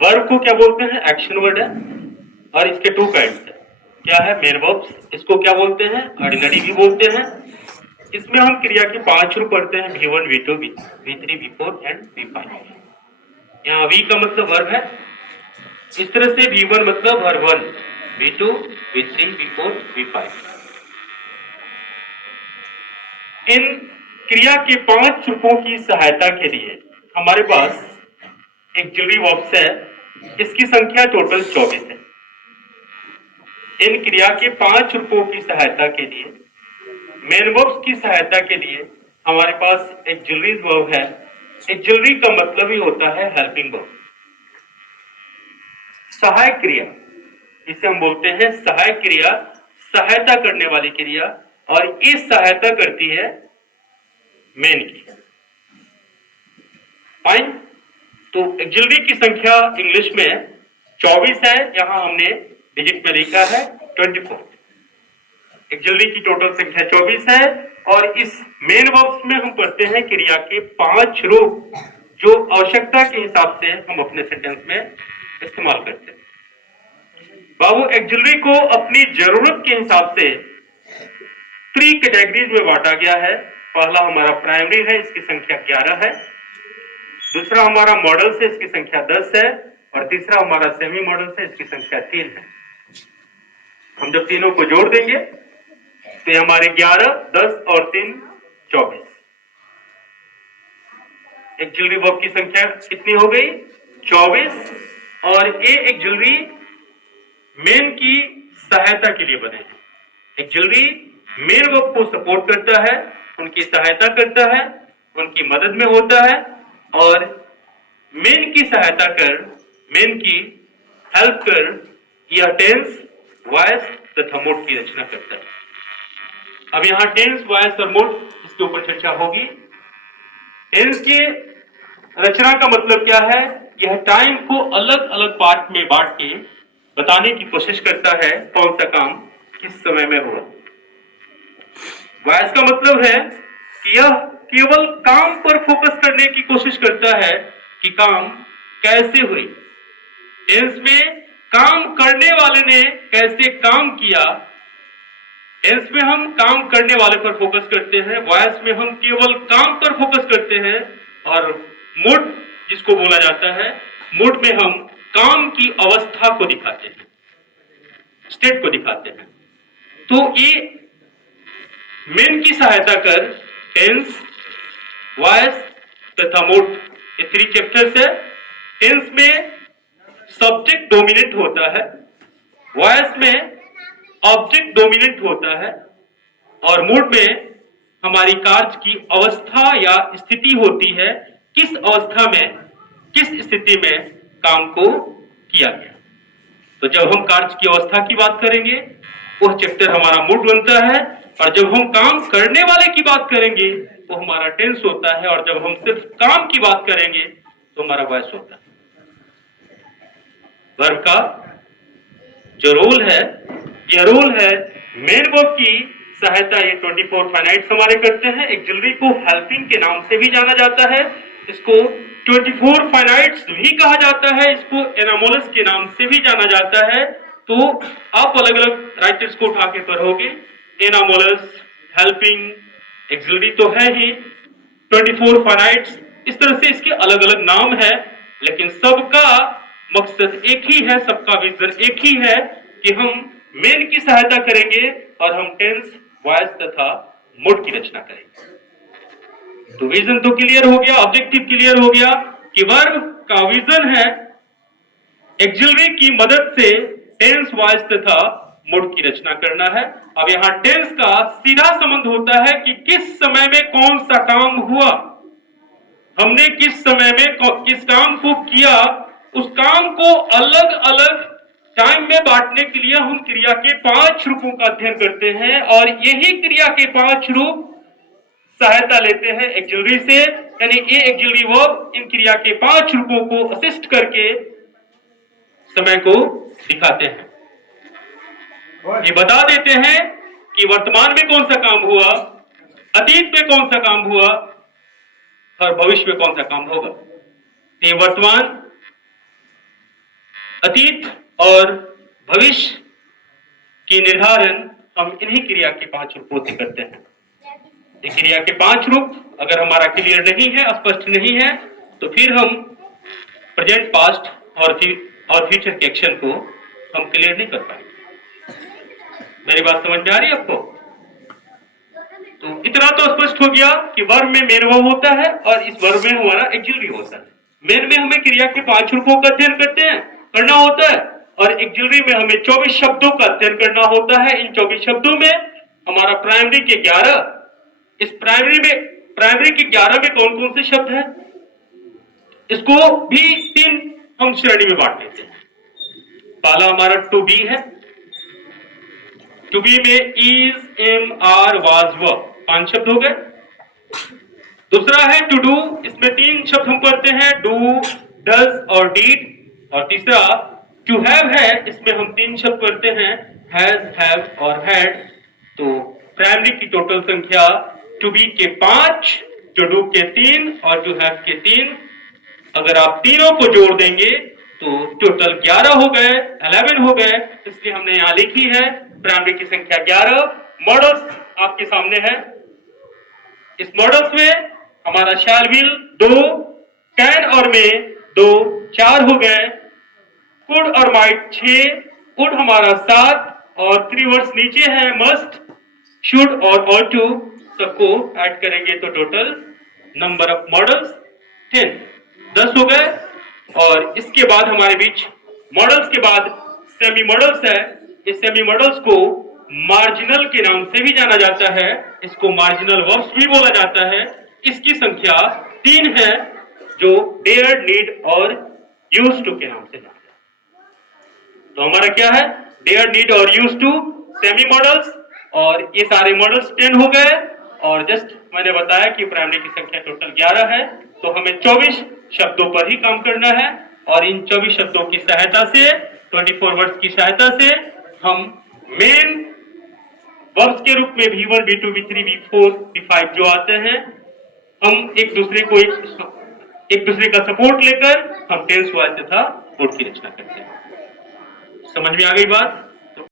Verb को क्या बोलते हैं? एक्शन वर्ड है और इसके टू काइंड्स है। क्या है? मेन वर्ब्स, इसको क्या बोलते हैं? ऑर्डिनरी भी बोलते हैं। इसमें हम क्रिया के 5 रूप पढ़ते हैं, V1, V2, V3, V4 and V5। यहाँ V का मतलब वर्ब है, इस तरह से V1 मतलब verb 1, V2, V3, V4, V5। इन क्रिया के 5 रूपों की सहायता के लिए हमारे पास एक ऑक्सिलरी वर्ब्स है, इसकी संख्या टोटल 24 है। इन क्रिया के 5 रूपों की सहायता के लिए, मेन वर्ब्स की सहायता के लिए हमारे पास एक ऑक्सिलरी वर्ब है। ऑक्सिलरी का मतलब ही होता है हेल्पिंग वर्ब, सहायक क्रिया, इसे हम बोलते हैं सहायक क्रिया, सहायता करने वाली क्रिया, और ये सहायता करती है मेन की। फाइन। तो ऑक्सिलरी की संख्या इंग्लिश में 24 है, यहां हमने डिजिट में लिखा है 24। ऑक्सिलरी की टोटल संख्या 24 है और इस मेन वर्ब्स में हम पढ़ते हैं क्रिया के 5 रूप, जो आवश्यकता के हिसाब से हम अपने सेंटेंस में इस्तेमाल करते हैं। बाबू, ऑक्सिलरी को अपनी जरूरत के हिसाब से 3 कैटेगरीज में बांटा गया है। पहला हमारा प्राइमरी है, इसकी संख्या 11 है। दूसरा हमारा मॉडल से, इसकी संख्या 10 है। और तीसरा हमारा सेमी मॉडल से, इसकी संख्या 3 है। हम जब तीनों को जोड़ देंगे तो ये हमारे 11, 10 और 3 24। ऑक्सिलरी वर्ब की संख्या कितनी हो गई? 24। और ये ऑक्सिलरी मेन की सहायता के लिए बने हैं। ऑक्सिलरी मेन वर्ब को सपोर्ट करता है, उनकी सहायता करता है, उनकी मदद में होता है और मेन की सहायता कर, मेन की हेल्प कर यह टेंस, वॉइस तथा मोड की रचना करता है। अब यहां टेंस, वॉइस और मोड, इसके ऊपर चर्चा होगी। टेंस की रचना का मतलब क्या है? यह टाइम को अलग अलग पार्ट में बांट के बताने की कोशिश करता है कौन सा काम किस समय में हुआ। वॉइस का मतलब है कि यह केवल काम पर फोकस करने की कोशिश करता है कि काम कैसे हुई। टेंस में काम करने वाले ने कैसे काम किया, टेंस में हम काम करने वाले पर फोकस करते हैं, वॉइस में हम केवल काम पर फोकस करते हैं, और मूड जिसको बोला जाता है, मूड में हम काम की अवस्था को दिखाते हैं, स्टेट को दिखाते हैं। तो ये मेन की सहायता कर टेंस, वॉइस तथा मूड, ये 3 चैप्टर्स है। टेंस में सब्जेक्ट डोमिनेंट होता है, वॉइस में ऑब्जेक्ट डोमिनेंट होता है और मूड में हमारी कार्य की अवस्था या स्थिति होती है, किस अवस्था में, किस स्थिति में काम को किया गया। तो जब हम कार्य की अवस्था की बात करेंगे, वह चैप्टर हमारा मूड बनता है, और जब हम काम करने वाले की बात करेंगे तो हमारा टेंस होता है, और जब हम सिर्फ काम की बात करेंगे तो हमारा वॉइस होता है। वर्ब का जो रोल है, यह रोल है मेन वर्ब की सहायता ये 24 फाइनाइट्स हमारे करते हैं। ऑक्सिलरी को हेल्पिंग के नाम से भी जाना जाता है, इसको 24 फाइनाइट्स भी कहा जाता है, इसको एनामोलस के नाम से भी जाना जाता है। तो आप अलग अलग राइटर्स को उठा के पढ़ोगे, एनामोलस, हेल्पिंग, ऑक्सिलरी तो है ही, 24 फाइनाइट्स, इस तरह से इसके अलग अलग नाम है, लेकिन सबका मकसद एक ही है, सबका विजन एक ही है कि हम मेन की सहायता करेंगे और हम टेंस, वॉइस तथा मूड की रचना करेंगे। तो विजन तो क्लियर हो गया, ऑब्जेक्टिव क्लियर हो गया कि वर्ब का विजन है ऑक्सिलरी की मदद से टेंस, वॉइस तथा मूड की रचना करना है। अब यहां टेंस का सीधा संबंध होता है कि किस समय में कौन सा काम हुआ, हमने किस समय में किस काम को किया, उस काम को अलग अलग टाइम में बांटने के लिए हम क्रिया के 5 रूपों का अध्ययन करते हैं, और यही क्रिया के 5 रूप सहायता लेते हैं ऑक्सिलरी से, यानी ये ऑक्सिलरी वर्ब इन क्रिया के 5 रूपों को असिस्ट करके समय को दिखाते हैं। ये बता देते हैं कि वर्तमान में कौन सा काम हुआ, अतीत में कौन सा काम हुआ और भविष्य में कौन सा काम होगा। ये वर्तमान अतीत और भविष्य की निर्धारण हम इन्हीं क्रिया के 5 रूपों से करते हैं। ये क्रिया के 5 रूप अगर हमारा क्लियर नहीं है, स्पष्ट नहीं है, तो फिर हम प्रेजेंट, पास्ट और फ्यूचर के एक्शन को हम क्लियर नहीं कर पाएंगे। मेरी बात समझ में आ रही है आपको? तो इतना तो स्पष्ट हो गया कि वर्ब में मेन वर्ब होता है और इस वर्ब में हमारा एक्सिलरी होता है। मेन में हमें क्रिया के 5 रूपों का अध्ययन करना होता है और एक्सिलरी में हमें 24 शब्दों का अध्ययन करना होता है। इन 24 शब्दों में हमारा प्राइमरी के 11, इस प्राइमरी के 11 में कौन कौन से शब्द हैं, इसको भी 3 हम श्रेणी में बांट लेते हैं। पहला हमारा टू बी है। टू बी में इज, एम, आर, वाज, वर 5 शब्द हो गए। दूसरा है टू डू, इसमें 3 शब्द हम पढ़ते हैं, डू, डज और डीड। और तीसरा टू हैव है, इसमें हम 3 शब्द पढ़ते हैं, हैज, हैव और हैड। तो प्राइमरी की टोटल संख्या टू बी के 5, टू डू के 3 और टू हैव के 3। अगर आप तीनों को जोड़ देंगे तो टोटल 11 हो गए, 11 हो गए। इसलिए हमने यहां लिखी है प्राइमरी की संख्या 11। मॉडल्स आपके सामने है। इस मॉडल्स में हमारा शैल विल 2, कैन और में 2, 4 हो गए। कुड और माइट 6, कुड हमारा 7 और 3 वर्ड्स नीचे है, मस्ट, शुड और ought to, सबको ऐड करेंगे तो टोटल नंबर ऑफ मॉडल्स 10 हो गए। और इसके बाद हमारे बीच मॉडल्स के बाद सेमी मॉडल्स है। इस सेमी मॉडल्स को मार्जिनल के नाम से भी जाना जाता है, इसको मार्जिनल वर्ब्स भी बोला जाता है। इसकी संख्या 3 है, जो डेयर, नीड और यूज्ड टू के नाम से जाना जाता है। तो हमारा क्या है, डेयर, नीड और यूज्ड टू सेमी मॉडल्स। और ये सारे मॉडल्स 10 हो गए। और जस्ट मैंने बताया कि प्राइमरी की संख्या टोटल 11 है, तो हमें 24 शब्दों पर ही काम करना है। और इन 24 शब्दों की सहायता से, 24 वर्ड्स की सहायता से हम मेन वर्ब्स के रूप में V1, V2, V3, V4, V5 जो आते हैं, हम एक दूसरे का सपोर्ट लेकर हम टेंस वाइज तथा वर्ड की रचना करते हैं। समझ में आ गई बात?